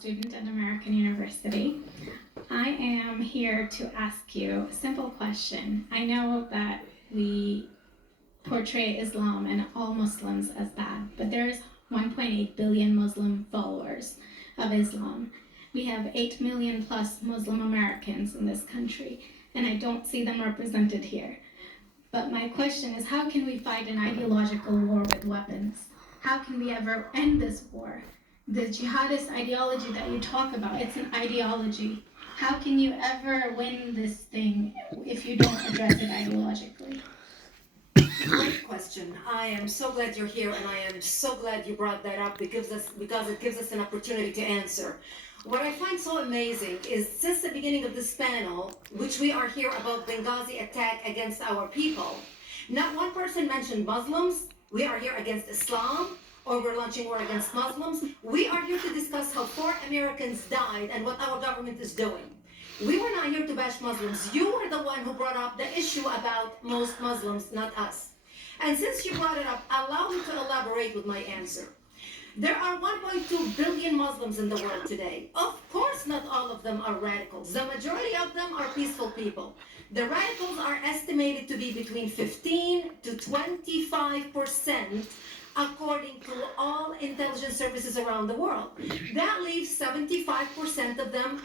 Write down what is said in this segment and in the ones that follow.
student at American University. I am here to ask you a simple question. I know that we portray Islam and all Muslims as bad, but there's 1.8 billion Muslim followers of Islam. We have 8 million plus Muslim Americans in this country, and I don't see them represented here. But my question is, how can we fight an ideological war with weapons? How can we ever end this war? The jihadist ideology that you talk about, it's an ideology. How can you ever win this thing if you don't address it ideologically? Great question. I am so glad you're here, and I am so glad you brought that up because it gives us an opportunity to answer. What I find so amazing is since the beginning of this panel, which we are here about Benghazi attack against our people, not one person mentioned Muslims. We are here against Islam, or we're launching war against Muslims. We are here to discuss how 4 Americans died and what our government is doing. We were not here to bash Muslims. You were the one who brought up the issue about most Muslims, not us. And since you brought it up, allow me to elaborate with my answer. There are 1.2 billion Muslims in the world today. Of course, not all of them are radicals. The majority of them are peaceful people. The radicals are estimated to be between 15 to 25%, according to all intelligence services around the world. That leaves 75% of them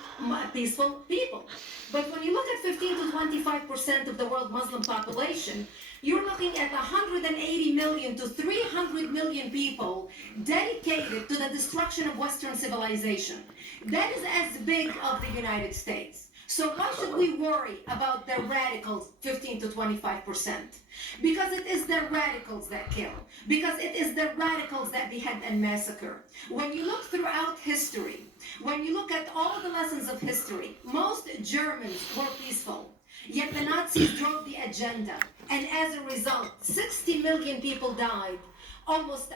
peaceful people. But when you look at 15 to 25% of the world Muslim population, you're looking at 180 million to 300 million people dedicated to the destruction of Western civilization. That is as big of the United States. So why should we worry about the radicals, 15 to 25%? Because it is the radicals that kill. Because it is the radicals that behead and massacre. When you look throughout history, when you look at all the lessons of history, most Germans were peaceful. Yet the Nazis drove the agenda. And as a result, 60 million people died. Almost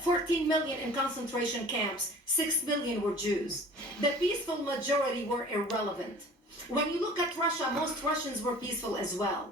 14 million in concentration camps. 6 million were Jews. The peaceful majority were irrelevant. When you look at Russia, most Russians were peaceful as well.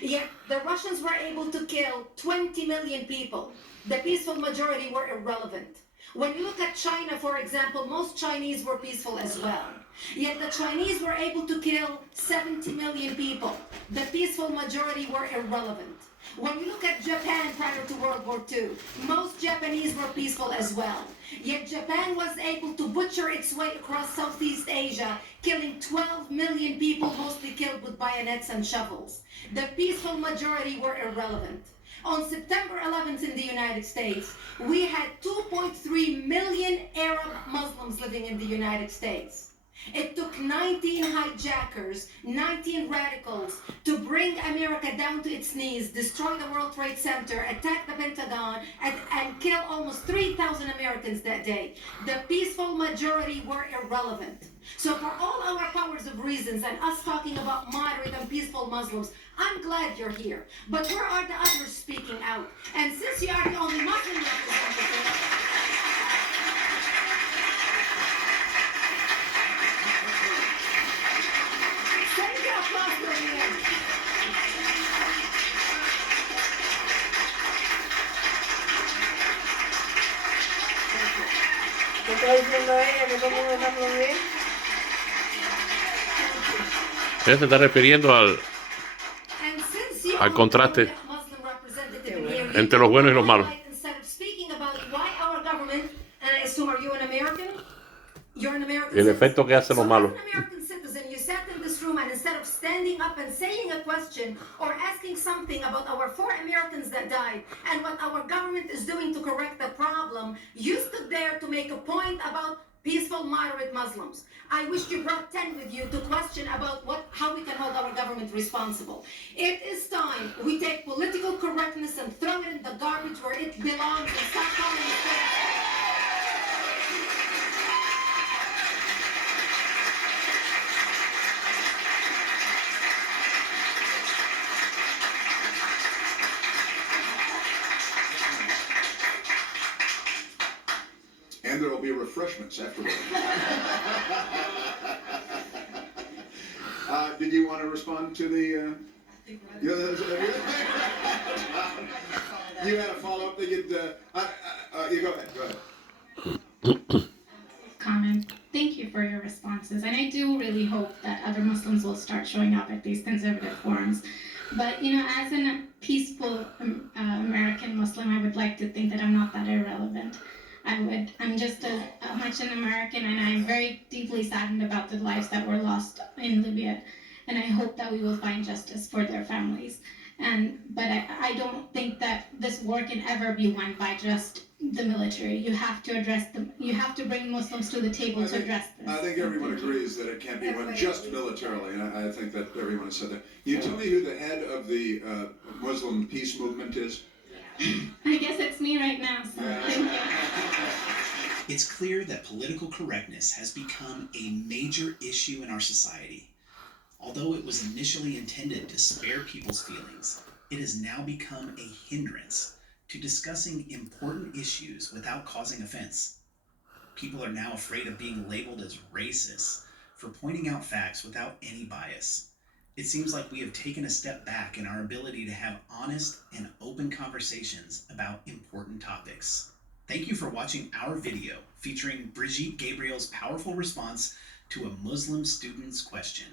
Yet the Russians were able to kill 20 million people. The peaceful majority were irrelevant. When you look at China, for example, most Chinese were peaceful as well. Yet the Chinese were able to kill 70 million people. The peaceful majority were irrelevant. When you look at Japan prior to World War II, most Japanese were peaceful as well. Yet Japan was able to butcher its way across Southeast Asia, killing 12 million people, mostly killed with bayonets and shovels. The peaceful majority were irrelevant. On September 11th in the United States, we had 2.3 million Arab Muslims living in the United States. It took 19 hijackers, 19 radicals to bring America down to its knees, destroy the World Trade Center, attack the Pentagon, and kill almost 3,000 Americans that day. The peaceful majority were irrelevant. So for all our powers of reasons and us talking about moderate and peaceful Muslims, I'm glad you're here. But where are the others speaking out? And since you are the only Muslim representative, ¿Qué está diciendo ella? ¿Que cómo me está bien? Ella se está refiriendo al contraste entre los buenos y los malos. El efecto que hacen los malos. And instead of standing up and saying a question or asking something about our 4 Americans that died and what our government is doing to correct the problem, you stood there to make a point about peaceful, moderate Muslims. I wish you brought 10 with you to question about how we can hold our government responsible. It is time we take political correctness and throw it in the garbage where it belongs and stop calling it. And there will be refreshments afterward. Did you want to respond to the? You had a follow-up that you'd. You go ahead. Go ahead. Comment. thank you for your responses. And I do really hope that other Muslims will start showing up at these conservative forums. But, as a peaceful American Muslim, I would like to think that I'm not that irrelevant. I'm just as much an American, and I'm very deeply saddened about the lives that were lost in Libya. And I hope that we will find justice for their families. But I don't think that this war can ever be won by just the military. You have to address them. You have to bring Muslims to the table to address this. I think everyone agrees that it can't be won just militarily, and I think that everyone has said that. You tell me who the head of the Muslim peace movement is? I guess it's me right now, so thank you. It's clear that political correctness has become a major issue in our society. Although it was initially intended to spare people's feelings, it has now become a hindrance to discussing important issues without causing offense. People are now afraid of being labeled as racist for pointing out facts without any bias. It seems like we have taken a step back in our ability to have honest and open conversations about important topics. Thank you for watching our video featuring Brigitte Gabriel's powerful response to a Muslim student's question.